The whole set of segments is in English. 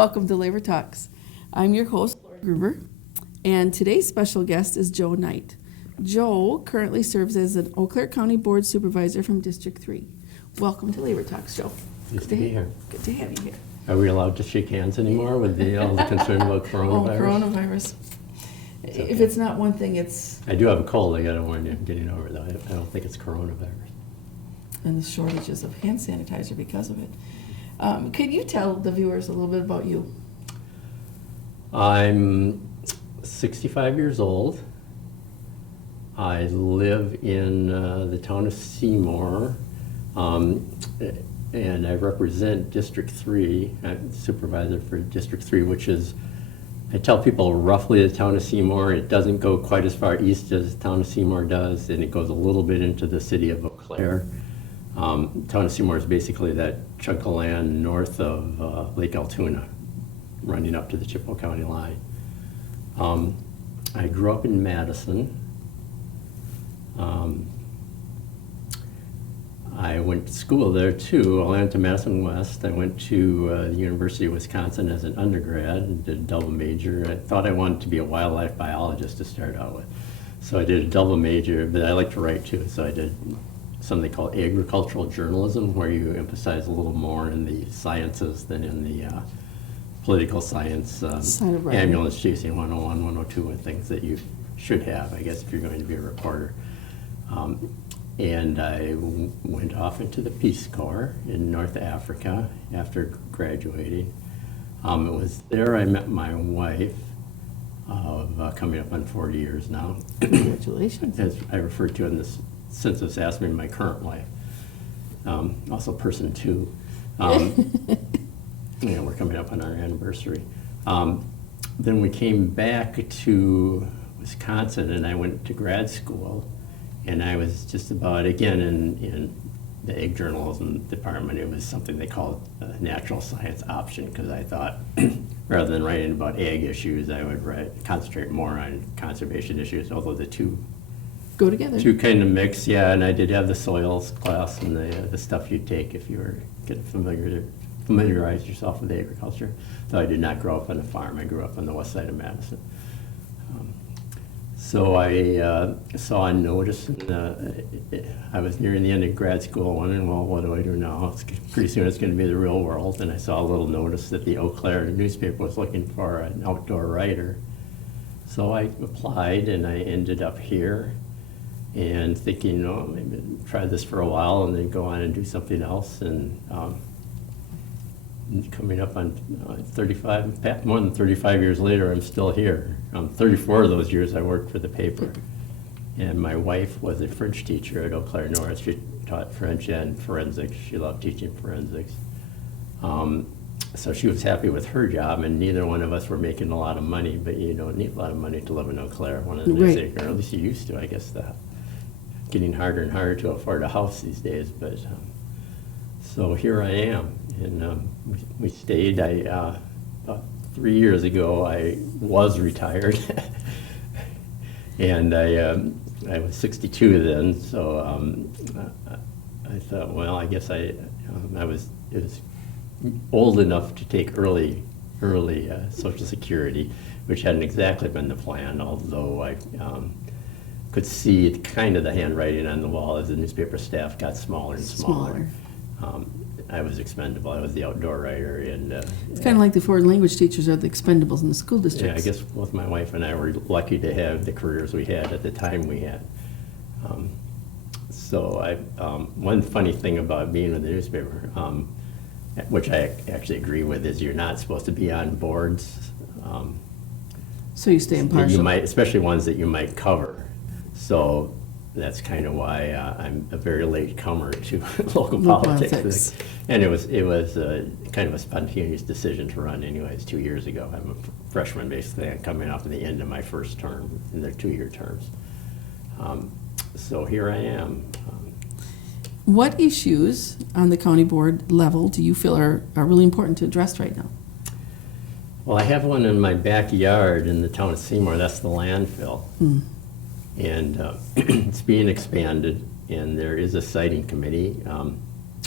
Welcome to Labor Talks. I'm your host, Laurie Gruber, and today's special guest is Joe Knight. Joe currently serves as an Eau Claire County Board Supervisor from District 3. Welcome to Labor Talks, Joe. Nice to be here. Good to have you here. Are we allowed to shake hands anymore with all the concern about coronavirus? Oh, coronavirus. It's okay. If it's not one thing, it's... I do have a cold. I got to warn you. I'm getting over it, though. I don't think it's coronavirus. And the shortages of hand sanitizer because of it. Could you tell the viewers a little bit about you? I'm 65 years old. I live in the town of Seymour, and I represent District 3. I'm supervisor for District 3, which is, I tell people roughly the town of Seymour. It doesn't go quite as far east as the town of Seymour does, and it goes a little bit into the city of Eau Claire. Town of Seymour is basically that chunk of land north of Lake Altoona, running up to the Chippewa County line. I grew up in Madison. I went to school there too. I went to Madison West. I went to the University of Wisconsin as an undergrad and did a double major. I thought I wanted to be a wildlife biologist to start out with. So I did a double major, but I like to write too. So I did something called agricultural journalism, where you emphasize a little more in the sciences than in the political science annual institution 101, 102, and things that you should have, I guess, if you're going to be a reporter. And I went off into the Peace Corps in North Africa after graduating. It was there I met my wife of coming up on 40 years now. Congratulations. As I refer to in this census asked me my current life. Also person two. We're coming up on our anniversary. Then we came back to Wisconsin and I went to grad school, and I was just about, again, in the egg journalism department. It was something they called a natural science option, because I thought rather than writing about egg issues, I would concentrate more on conservation issues, although the two go together. Two kind of mix, yeah. And I did have the soils class and the stuff you'd take if you were getting familiarize yourself with agriculture. Though I did not grow up on a farm. I grew up on the west side of Madison. So I saw a notice, and I was nearing the end of grad school, wondering, well, what do I do now? Pretty soon it's going to be the real world. And I saw a little notice that the Eau Claire newspaper was looking for an outdoor writer. So I applied, and I ended up here, and thinking, maybe try this for a while and then go on and do something else. And coming up on 35, more than 35 years later, I'm still here. 34 of those years I worked for the paper. And my wife was a French teacher at Eau Claire North. She taught French and forensics. She loved teaching forensics. So she was happy with her job, and neither one of us were making a lot of money, but you don't need a lot of money to live in Eau Claire. One of the days, or at least you used to, I guess. Getting harder and harder to afford a house these days, but so here I am, and we stayed. About 3 years ago, I was retired, and I was 62 then. So I thought, well, I guess it was old enough to take early Social Security, which hadn't exactly been the plan, although I could see kind of the handwriting on the wall as the newspaper staff got smaller and smaller. I was expendable. I was the outdoor writer, and it's kind of like the foreign language teachers are the expendables in the school districts. Yeah, I guess both my wife and I were lucky to have the careers we had at the time we had. So one funny thing about being with the newspaper, which I actually agree with, is you're not supposed to be on boards. So you stay impartial. You might, especially ones that you might cover. So that's kind of why I'm a very late comer to local politics. And it was kind of a spontaneous decision to run anyways 2 years ago. I'm a freshman basically. I'm coming off at the end of my first term in their 2-year terms. So here I am. What issues on the county board level do you feel are really important to address right now? Well, I have one in my backyard in the town of Seymour. That's the landfill. And it's being expanded, and there is a siting committee.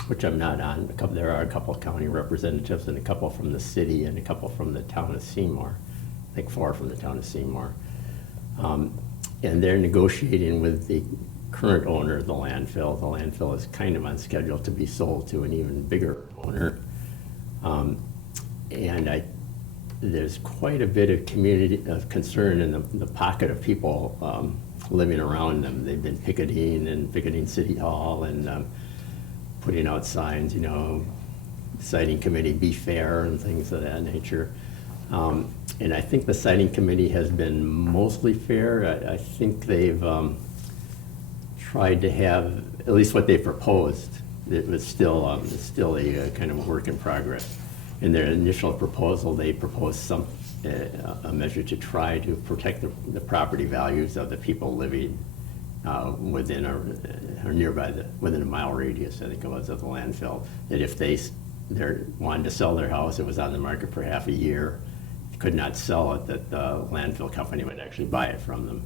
which I'm not on. There are a couple of county representatives and a couple from the city and a couple from the town of Seymour. I think 4 from the town of Seymour. And they're negotiating with the current owner of the landfill. The landfill is kind of on schedule to be sold to an even bigger owner. And there's quite a bit of community of concern in the pocket of people living around them. They've been picketing City Hall and putting out signs, citing committee, be fair, and things of that nature. And I think the citing committee has been mostly fair. I think they've tried to have, at least what they proposed, it was still a kind of work in progress. In their initial proposal, they proposed a measure to try to protect the property values of the people living within or nearby, within a mile radius, I think it was, of the landfill. That if they wanted to sell their house, it was on the market for half a year, could not sell it, that the landfill company would actually buy it from them.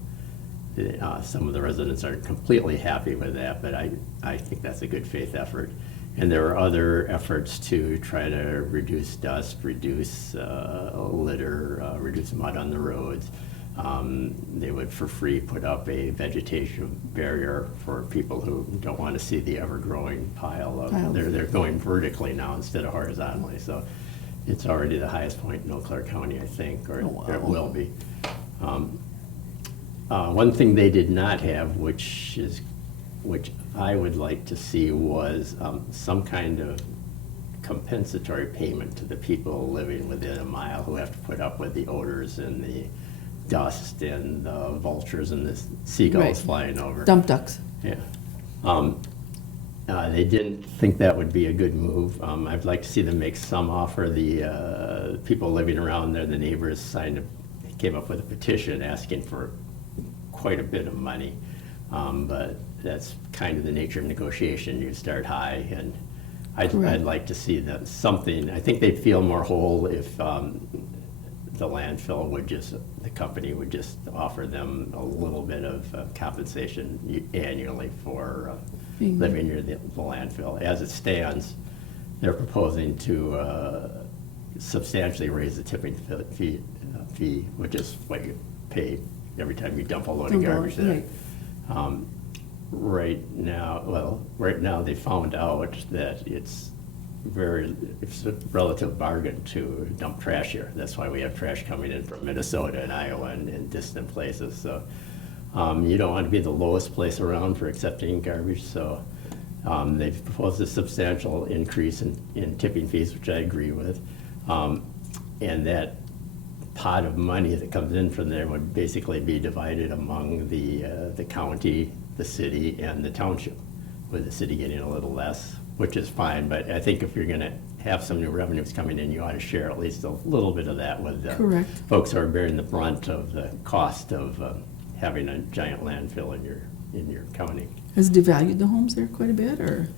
Some of the residents aren't completely happy with that, but I think that's a good faith effort. And there are other efforts to try to reduce dust, reduce litter, reduce mud on the roads. They would, for free, put up a vegetation barrier for people who don't want to see the ever-growing pile of. They're going vertically now instead of horizontally, so it's already the highest point in Eau Claire County, I think, or it will be. One thing they did not have, which I would like to see, was some kind of compensatory payment to the people living within a mile who have to put up with the odors and the dust and the vultures and the seagulls flying over. Dump ducks. Yeah. They didn't think that would be a good move. I'd like to see them make some offer. The people living around there, the neighbors, came up with a petition asking for quite a bit of money. But that's kind of the nature of negotiation. You start high, and I'd like to see that something. I think they'd feel more whole if the landfill the company would just offer them a little bit of compensation annually for living near the landfill. As it stands, they're proposing to substantially raise the tipping fee, which is what you pay every time you dump a load of garbage there. Right now they found out that it's a relative bargain to dump trash here. That's why we have trash coming in from Minnesota and Iowa and distant places. So you don't want to be the lowest place around for accepting garbage. So they've proposed a substantial increase in tipping fees, which I agree with. And that pot of money that comes in from there would basically be divided among the county, the city, and the township, with the city getting a little less, which is fine. But I think if you're going to have some new revenues coming in, you ought to share at least a little bit of that with the folks who are bearing the brunt of the cost of having a giant landfill in your county. Has it devalued the homes there quite a bit, or?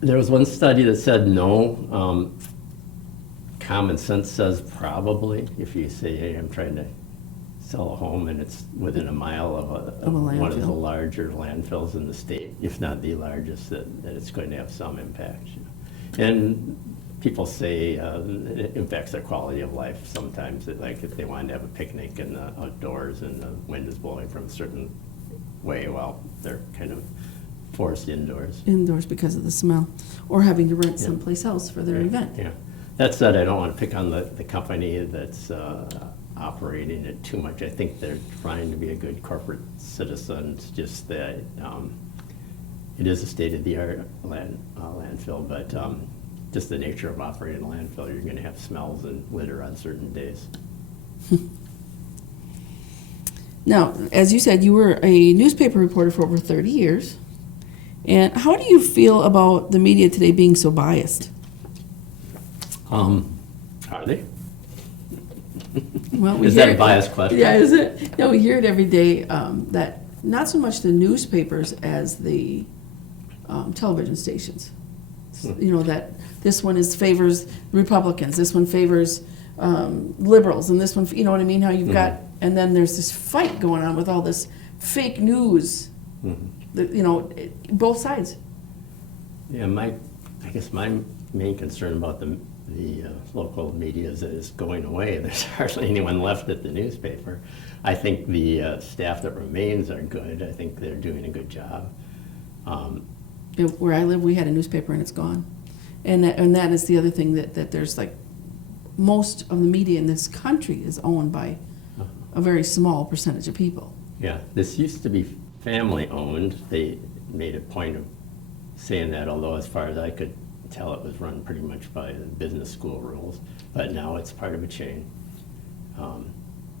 There was one study that said no. Common sense says probably. If you say, hey, I'm trying to sell a home and it's within a mile of one of the larger landfills in the state, if not the largest, that it's going to have some impact. And people say it impacts their quality of life sometimes. Like if they wanted to have a picnic in the outdoors and the wind is blowing from a certain way, well, they're kind of forced indoors. Indoors because of the smell, or having to rent someplace else for their event. Yeah. That said, I don't want to pick on the company that's operating it too much. I think they're trying to be a good corporate citizen. It's just that it is a state-of-the-art landfill, but just the nature of operating a landfill, you're going to have smells and litter on certain days. Now, as you said, you were a newspaper reporter for over 30 years. And how do you feel about the media today being so biased? Are they? Well, is that a biased question? Yeah, is it? No, we hear it every day, that not so much the newspapers as the television stations. You know, that this one favors Republicans, this one favors liberals, and this one, you know what I mean? How you've got, and then there's this fight going on with all this fake news, that, both sides. Yeah, I guess my main concern about the local media is that it's going away. There's hardly anyone left at the newspaper. I think the staff that remains are good. I think they're doing a good job. Where I live, we had a newspaper and it's gone. And that is the other thing, that there's like, most of the media in this country is owned by a very small percentage of people. Yeah, this used to be family-owned. They made a point of saying that, although as far as I could tell, it was run pretty much by the business school rules. But now it's part of a chain.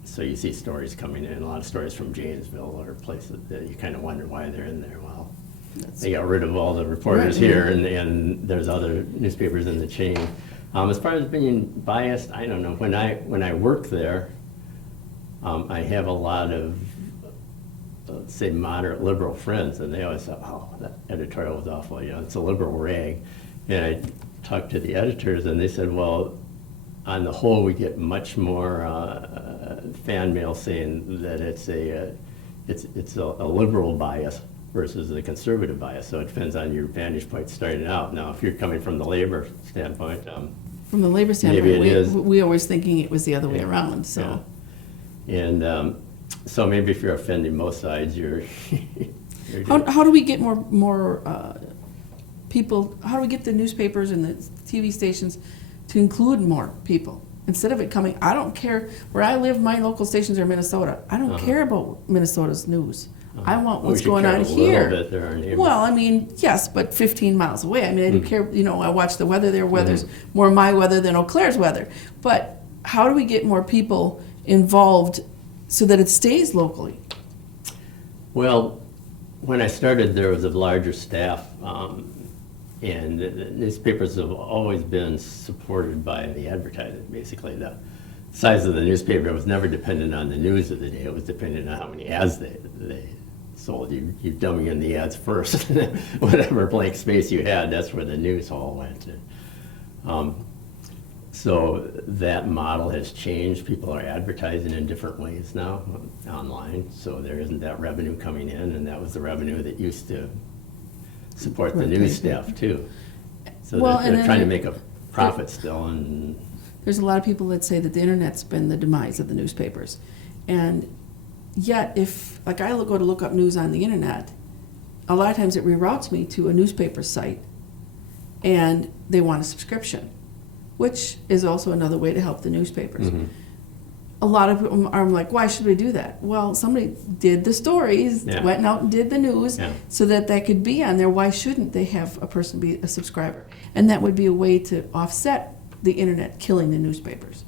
So you see stories coming in, a lot of stories from Janesville or places that you kind of wonder why they're in there. Well, they got rid of all the reporters here, and there's other newspapers in the chain. As far as being biased, I don't know. When I work there, I have a lot of, let's say, moderate liberal friends, and they always thought, oh, that editorial was awful, it's a liberal rag. And I talked to the editors, and they said, well, on the whole, we get much more fan mail saying that it's a liberal bias versus a conservative bias. So it depends on your vantage point starting out. Now, if you're coming from the labor standpoint, from the labor standpoint, maybe it is. We always thinking it was the other way around. So, and so maybe if you're offending both sides, you're. How do we get more people? How do we get the newspapers and the TV stations to include more people? Instead of it coming, I don't care where I live. My local stations are Minnesota. I don't care about Minnesota's news. I want what's going on here. Well, I mean, yes, but 15 miles away. I mean, I do care, I watch the weather there. Weather's more my weather than Eau Claire's weather. But how do we get more people involved so that it stays locally? Well, when I started, there was a larger staff, and the newspapers have always been supported by the advertising. Basically, the size of the newspaper was never dependent on the news of the day. It was dependent on how many ads they sold. You're dumbing in the ads first. Whatever blank space you had, that's where the news all went. So that model has changed. People are advertising in different ways now online, so there isn't that revenue coming in, and that was the revenue that used to support the news staff too. So they're trying to make a profit still. And there's a lot of people that say that the internet's been the demise of the newspapers. And yet, if, like, I go to look up news on the internet, a lot of times it reroutes me to a newspaper site, and they want a subscription, which is also another way to help the newspapers. A lot of them are like, why should we do that? Well, somebody did the stories, went out and did the news, so that could be on there. Why shouldn't they have a person be a subscriber? And that would be a way to offset the internet killing the newspapers.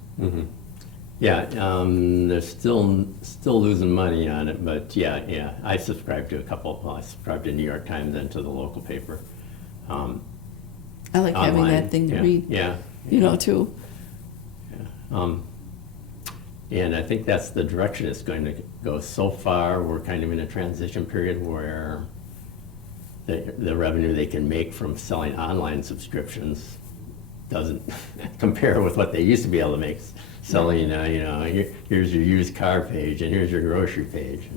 Yeah, they're still losing money on it, but yeah. I subscribe to a couple. Well, I subscribe to New York Times and to the local paper. I like online, having that thing to read. Too. And I think that's the direction it's going to go. So far, we're kind of in a transition period where the revenue they can make from selling online subscriptions doesn't compare with what they used to be able to make selling, here's your used car page and here's your grocery page.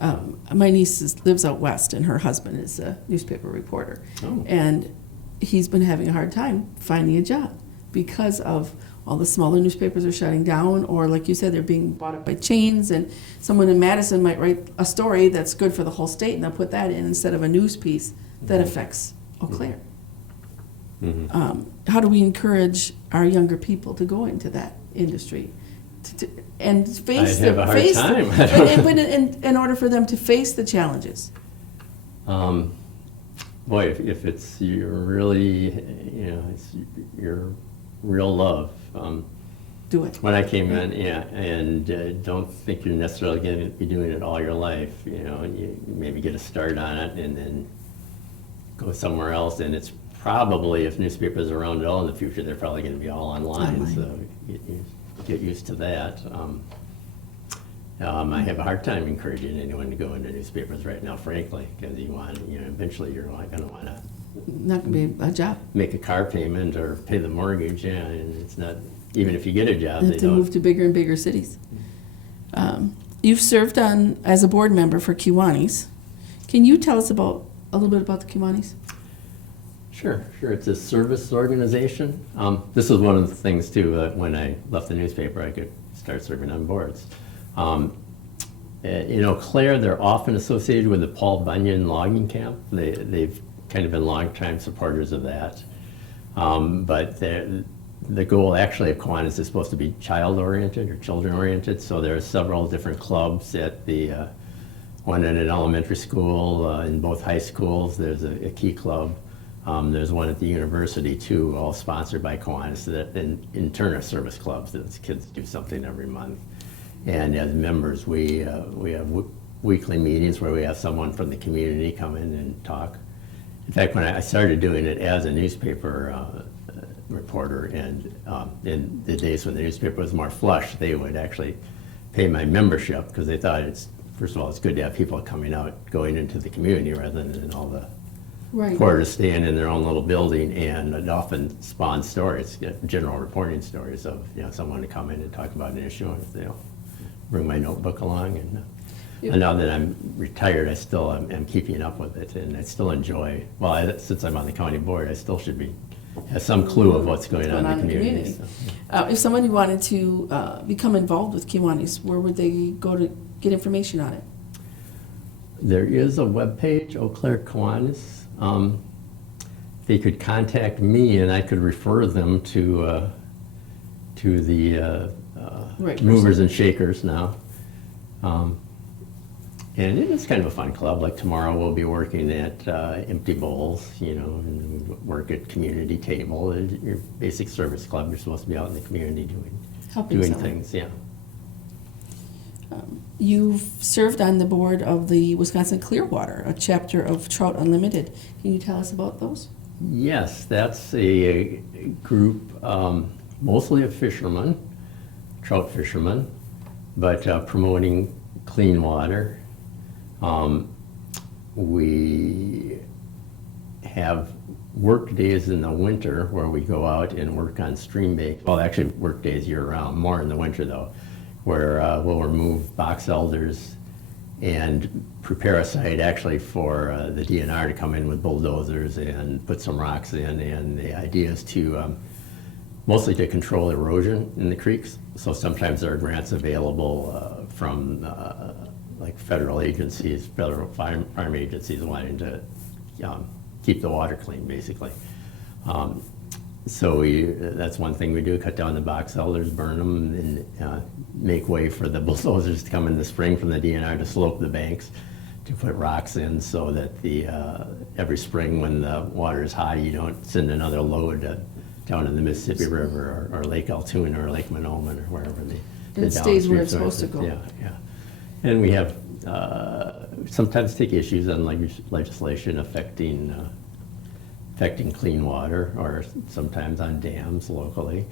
My niece lives out west, and her husband is a newspaper reporter. And he's been having a hard time finding a job because of all the smaller newspapers are shutting down, or like you said, they're being bought up by chains, and someone in Madison might write a story that's good for the whole state, and they'll put that in instead of a news piece that affects Eau Claire. How do we encourage our younger people to go into that industry and face in order for them to face the challenges? Boy, if it's your really, it's your real love. Do it. When I came in, and don't think you're necessarily going to be doing it all your life. You maybe get a start on it and then go somewhere else. And it's probably, if newspapers are around at all in the future, they're probably going to be all online. So get used to that. I have a hard time encouraging anyone to go into newspapers right now, frankly, because eventually you're not going to want to. Not going to be a job. Make a car payment or pay the mortgage, and it's not, even if you get a job, they don't. Move to bigger and bigger cities. You've served as a board member for Kiwanis. Can you tell us a little bit about the Kiwanis? Sure. It's a service organization. This was one of the things too, when I left the newspaper, I could start serving on boards. Claire, they're often associated with the Paul Bunyan logging camp. They've kind of been longtime supporters of that. But the goal actually of Kiwanis is supposed to be child-oriented or children-oriented. So there are several different clubs at the one in an elementary school, in both high schools. There's a key club. There's one at the university too, all sponsored by Kiwanis, that in turn are service clubs. Those kids do something every month. And as members, we have weekly meetings where we have someone from the community come in and talk. In fact, when I started doing it as a newspaper reporter, and in the days when the newspaper was more flush, they would actually pay my membership because they thought first of all, it's good to have people coming out, going into the community rather than in all the reporters staying in their own little building, and it often spawns stories, general reporting stories of someone to come in and talk about an issue, and bring my notebook along. And now that I'm retired, I still am keeping up with it, and I still enjoy. Well, since I'm on the county board, I still should have some clue of what's going on in the community. So, if somebody wanted to become involved with Kiwanis, where would they go to get information on it? There is a webpage, Eau Claire Kiwanis. They could contact me, and I could refer them to the movers and shakers now. And it's kind of a fun club. Like tomorrow we'll be working at Empty Bowls, and we work at community table. Your basic service club, you're supposed to be out in the community doing things, yeah. You've served on the board of the Wisconsin Clearwater, a chapter of Trout Unlimited. Can you tell us about those? Yes, that's a group mostly of fishermen, trout fishermen, but promoting clean water. We have work days in the winter where we go out and work on stream banks. Well, actually work days year round, more in the winter though, where we'll remove box elders and prepare a site actually for the DNR to come in with bulldozers and put some rocks in. And the idea is to mostly to control erosion in the creeks. So sometimes there are grants available from like federal agencies, federal farm agencies wanting to keep the water clean, basically. So that's one thing we do, cut down the box elders, burn them, and make way for the bulldozers to come in the spring from the DNR to slope the banks, to put rocks in so that every spring when the water is high, you don't send another load down in the Mississippi River or Lake Altoona or Lake Monoman or wherever it stays where it's supposed to go. Yeah. And we have sometimes take issues on legislation affecting clean water, or sometimes on dams locally.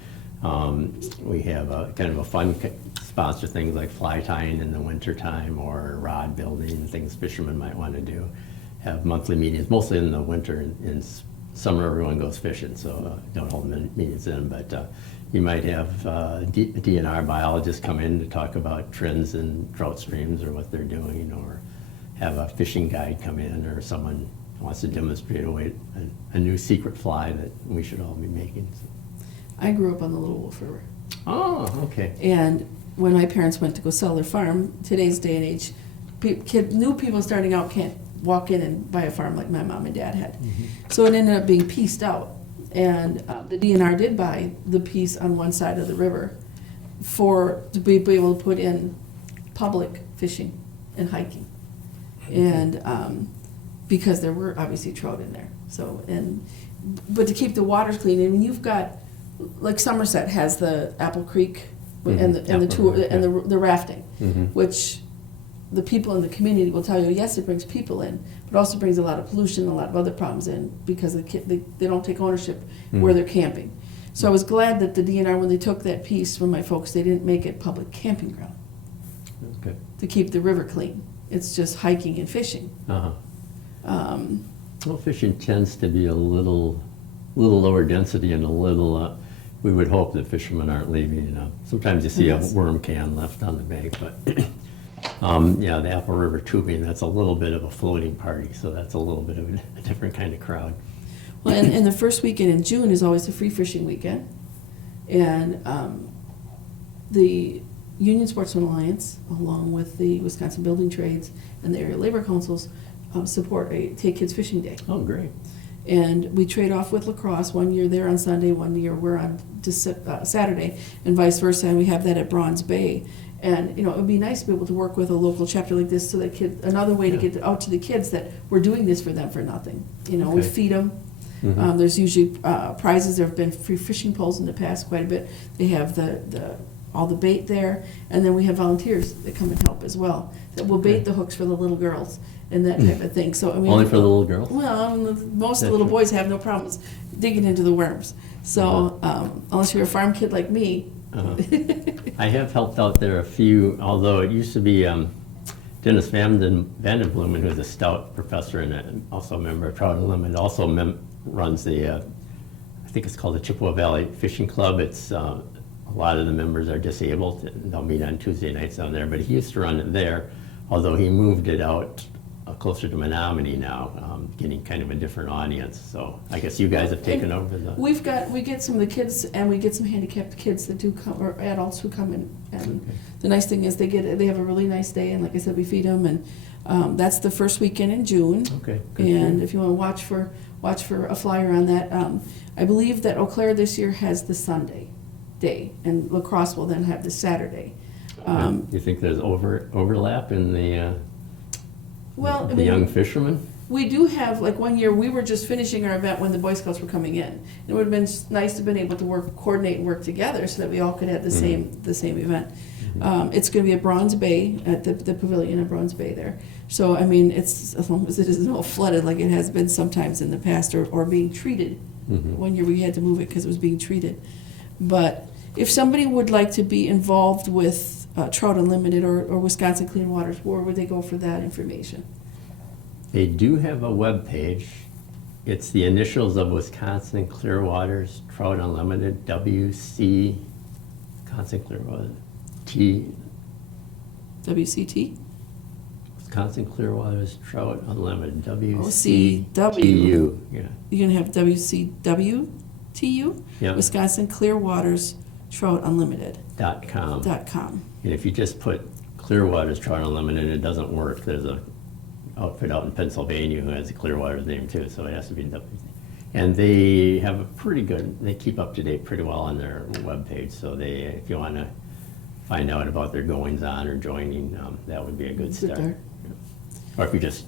We have kind of a fun sponsor things like fly tying in the winter time, or rod building, things fishermen might want to do. Have monthly meetings, mostly in the winter. In summer, everyone goes fishing, so don't hold meetings in. But you might have DNR biologists come in to talk about trends in trout streams or what they're doing, or have a fishing guide come in, or someone wants to demonstrate a new secret fly that we should all be making. I grew up on the Little Wolf River. Oh, okay. And when my parents went to go sell their farm, today's day and age, new people starting out can't walk in and buy a farm like my mom and dad had. Mm-hmm. So it ended up being pieced out. And the DNR did buy the piece on one side of the river to be able to put in public fishing and hiking. And because there were obviously trout in there. But to keep the waters clean, and you've got, like Somerset has the Apple Creek and the tour and the rafting, which the people in the community will tell you, yes, it brings people in, but also brings a lot of pollution, a lot of other problems in, because they don't take ownership where they're camping. So I was glad that the DNR, when they took that piece from my folks, they didn't make it public camping ground. That's good. To keep the river clean. It's just hiking and fishing. Well, fishing tends to be a little lower density and a little. We would hope that fishermen aren't leaving. Sometimes you see a worm can left on the bank, but the Apple River tubing, that's a little bit of a floating party, so that's a little bit of a different kind of crowd. Well, and the first weekend in June is always the free fishing weekend. And the Union Sportsman Alliance, along with the Wisconsin Building Trades and the area labor councils, support a Take Kids Fishing Day. Oh, great. And we trade off with lacrosse. One year they're on Sunday, one year we're on Saturday, and vice versa. And we have that at Bronze Bay. And it would be nice to be able to work with a local chapter like this, so that another way to get out to the kids that we're doing this for them for nothing. We Okay. feed them. Mhm. There's usually prizes. There have been free fishing poles in the past quite a bit. They have all the bait there, and then we have volunteers that come and help as well. That will bait Okay. the hooks for the little girls and that type of thing. So I mean, Only for the little girls? well, most of the little boys have no problems digging into the worms. So unless you're a farm kid like me. I have helped out there a few, although it used to be Dennis Vandenblumen, who's a stout professor and also a member of Trout Unlimited, also runs the, I think it's called the Chippewa Valley Fishing Club. It's a lot of the members are disabled, and they'll meet on Tuesday nights down there, but he used to run it there, although he moved it out closer to Menominee now, getting kind of a different audience. So I guess you guys have taken over the... We get some of the kids, and we get some handicapped kids that do come, or adults who come in. And Okay. the nice thing is they have a really nice day, and like I said, we feed them, and that's the first weekend in June. Okay, good. And if you want to watch for a flyer on that, I believe that Eau Claire this year has the Sunday day, and lacrosse will then have the Saturday. You think there's overlap in the young fishermen? We do have, like one year, we were just finishing our event when the Boy Scouts were coming in. It would have been nice to have been able to coordinate and work together so that we all could have the same event. It's going to be at Bronze Bay, at the pavilion at Bronze Bay there. So, I mean, it's as long as it isn't all flooded like it has been sometimes in the past, or being treated. One year we had to move it because it was being treated. But if somebody would like to be involved with Trout Unlimited or Wisconsin Clean Waters, where would they go for that information? They do have a web page. It's the initials of Wisconsin Clearwater's Trout Unlimited, WC, Wisconsin Clearwater, T, WCT? Wisconsin Clearwater's Trout Unlimited, OCW. WCTU. Yeah. You're going to have WCWTU? Yeah. Wisconsin Clearwaters Trout Unlimited .com. .com. And if you just put Clearwater's Trout Unlimited, it doesn't work. There's a outfit out in Pennsylvania who has a Clearwater's name too, so it has to be WC. And they have a they keep up to date pretty well on their webpage. So if you want to find out about their goings on or joining, that would be a good start. there. Or if you just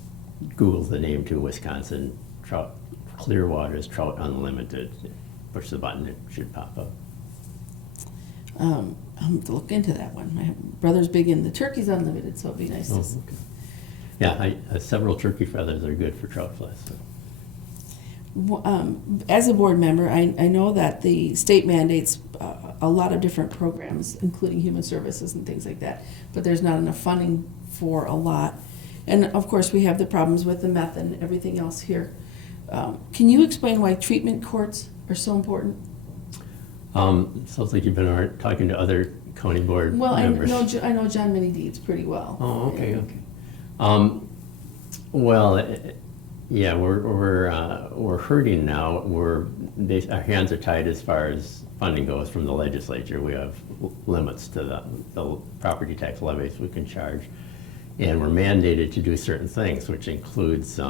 Google the name too, Wisconsin Clearwater's Trout Unlimited, push the button, it should pop up. I'm going to look into that one. My brother's big in the turkeys unlimited, so it'd be nice to see. Okay. Yeah, several turkey feathers are good for trout flies. So. As a board member, I know that the state mandates a lot of different programs, including human services and things like that, but there's not enough funding for a lot. And of course, we have the problems with the meth and everything else here. Can you explain why treatment courts are so important? Sounds like you've been talking to other county board members. I know John Many Deeds pretty well. Oh, okay. Well, yeah, we're hurting now. Our hands are tied as far as funding goes from the legislature. We have limits to the property tax levies we can charge, and we're mandated to do certain things, which includes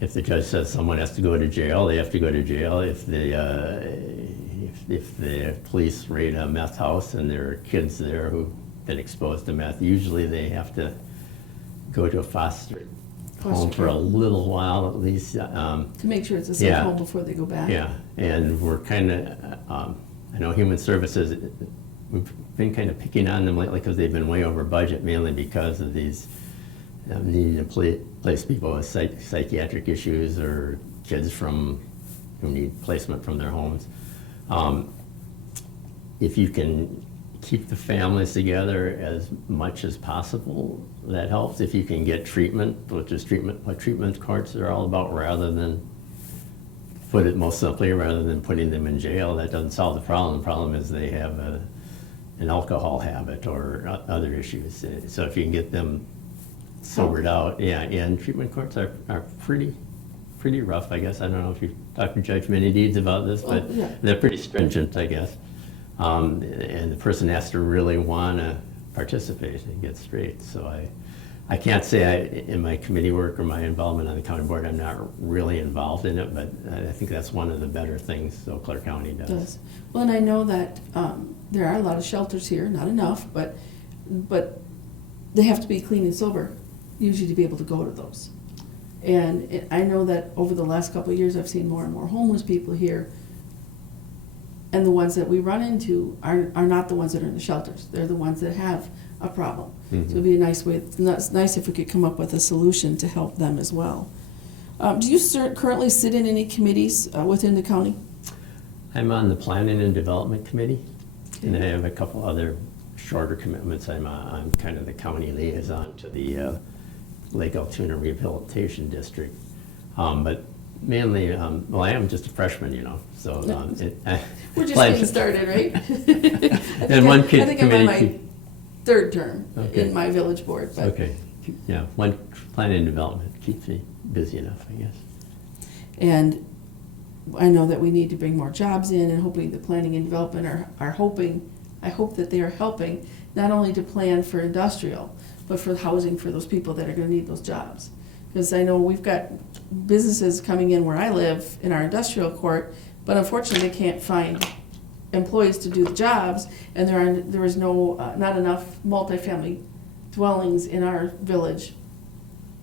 if the judge says someone has to go to jail, they have to go to jail. If the police raid a meth house and there are kids there who've been exposed to meth, usually they have to go to a foster home for a little while at least. To make sure it's a safe home before they go back. Yeah, and we're kind of, I know Human Services, we've been kind of picking on them lately because they've been way over budget, mainly because of these needing to place people with psychiatric issues or kids who need placement from their homes. If you can keep the families together as much as possible, that helps. If you can get treatment, which is what treatment courts are all about, rather than, put it most simply, rather than putting them in jail, that doesn't solve the problem. The problem is they have an alcohol habit or other issues. So if you can get them sobered out, and treatment courts are pretty pretty rough, I guess. I don't know if you've talked to Judge Minideeds about this, but Oh, yeah. they're pretty stringent, I guess. And the person has to really want to participate and get straight. So I can't say in my committee work or my involvement on the county board, I'm not really involved in it, but I think that's one of the better things Eau Claire County does. Well, and I know that there are a lot of shelters here, not enough, but they have to be clean and sober usually to be able to go to those. And I know that over the last couple of years, I've seen more and more homeless people here. And the ones that we run into are not the ones that are in the shelters. They're the ones that have a problem. Mm-hmm. So it'd be a nice way, it's nice if we could come up with a solution to help them as well. Do you currently sit in any committees within the county? I'm on the Planning and Development Committee, and I Okay. have a couple other shorter commitments. I'm kind of the county liaison to the Lake Altoona Rehabilitation District. But mainly, well, I am just a freshman, so We're just getting started, right? And one I think I'm on my committee. third term Okay. in my village board. But Okay, yeah, one planning and development keeps me busy enough, I guess. And I know that we need to bring more jobs in, and hoping the planning and development are hoping, I hope that they are helping not only to plan for industrial, but for housing for those people that are gonna need those jobs. Because I know we've got businesses coming in where I live in our industrial court, but unfortunately they can't find employees to do the jobs, and there is not enough multifamily dwellings in our village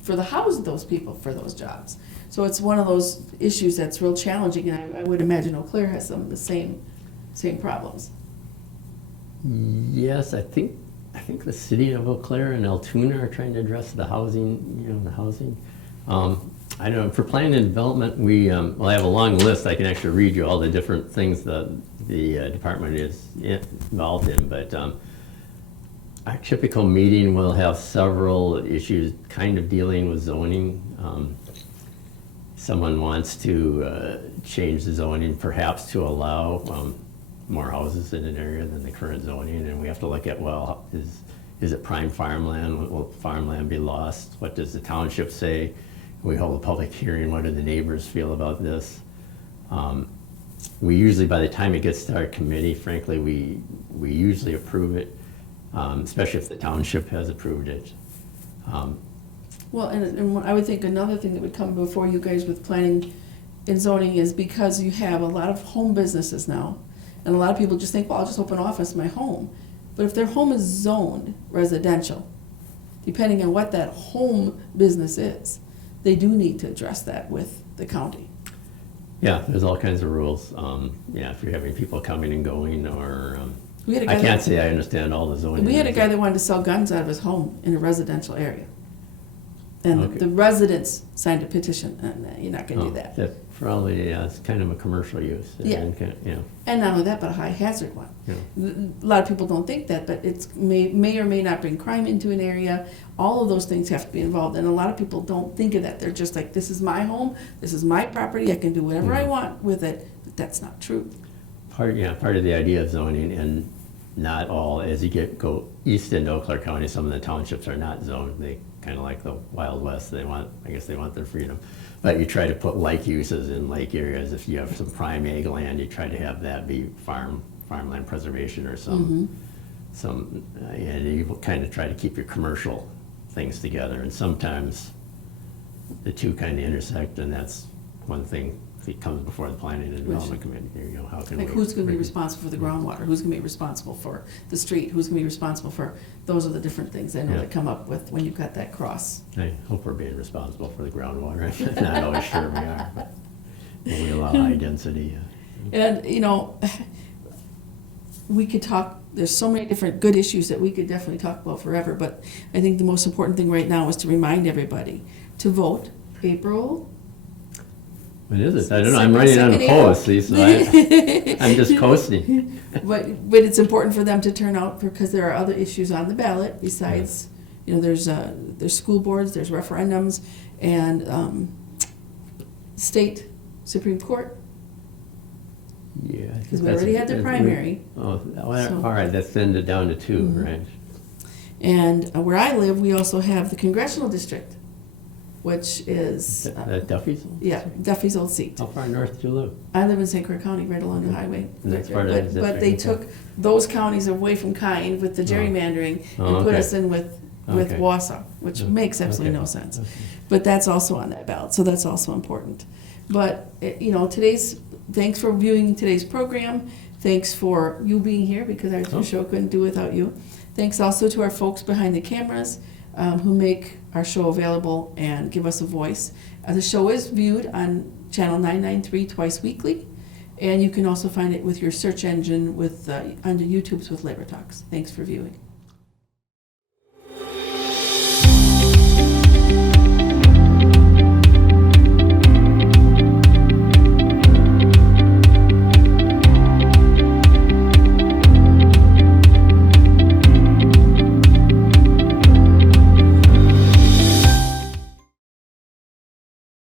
for the house those people for those jobs. So it's one of those issues that's real challenging, and I would imagine Eau Claire has some of the same problems. Yes, I think the city of Eau Claire and Altoona are trying to address the housing, I don't know, for planning and development, well, I have a long list. I can actually read you all the different things that the department is involved in, but our typical meeting will have several issues kind of dealing with zoning. Someone wants to change the zoning perhaps to allow more houses in an area than the current zoning, and we have to look at, well, is it prime farmland? Will farmland be lost? What does the township say? We hold a public hearing. What do the neighbors feel about this? We usually, by the time it gets to our committee, frankly, we usually approve it, especially if the township has approved it. Well, and I would think another thing that would come before you guys with planning and zoning is because you have a lot of home businesses now, and a lot of people just think, well, I'll just open an office in my home. But if their home is zoned residential, depending on what that home business is, they do need to address that with the county. Yeah, there's all kinds of rules. If you're having people coming and going, or I can't say I understand all the zoning. We had a guy that wanted to sell guns out of his home in a residential area. And Okay. the residents signed a petition, and you're not going to do that. That probably, it's kind of a commercial use. Yeah. And not only that, but a high hazard one. Yeah. A lot of people don't think that, but it's may or may not bring crime into an area. All of those things have to be involved, and a lot of people don't think of that. They're just like, this is my home, this is my property, I can do whatever I want with it, but that's not true. Part of the idea of zoning, and not all, as you go east into Eau Claire County, some of the townships are not zoned. They kind of like the Wild West. They want their freedom. But you try to put like uses in lake areas. If you have some prime ag land, you try to have that be farmland preservation or and you kind of try to keep your commercial things together. And sometimes the two kind of intersect, and that's one thing that comes before the Planning and Development Committee. How can Like, who's going to be responsible for the groundwater? Who's going to be responsible for the street? Who's going to be responsible for, those are the different things I know Yeah. that come up with when you've got that cross. I hope we're being responsible for the groundwater. I'm not always sure we are, but when we allow high density. And, we could talk, there's so many different good issues that we could definitely talk about forever, but I think the most important thing right now is to remind everybody to vote April. What is it? I don't know. I'm running on a post, see, so I'm just coasting. But it's important for them to turn out because there are other issues on the ballot besides, there's school boards, there's referendums, and state Supreme Court. Yeah. Because we already had the primary. Oh, all right. That's ended down to two, right? And where I live, we also have the congressional district. which is, At Duffy's? yeah, Duffy's old seat. How far north do you live? I live in St. Clair County, right along the highway. And that's part of that But they district, took those counties away from Kind with the gerrymandering and put okay. us in with Okay. Wausau, which makes absolutely Okay. no sense. Okay. But that's also on that ballot, so that's also important. But, thanks for viewing today's program. Thanks for you being here, because our show couldn't do without you. Thanks also to our folks behind the cameras who make our show available and give us a voice. The show is viewed on channel 993 twice weekly, and you can also find it with your search engine under YouTube's with Labor Talks. Thanks for viewing.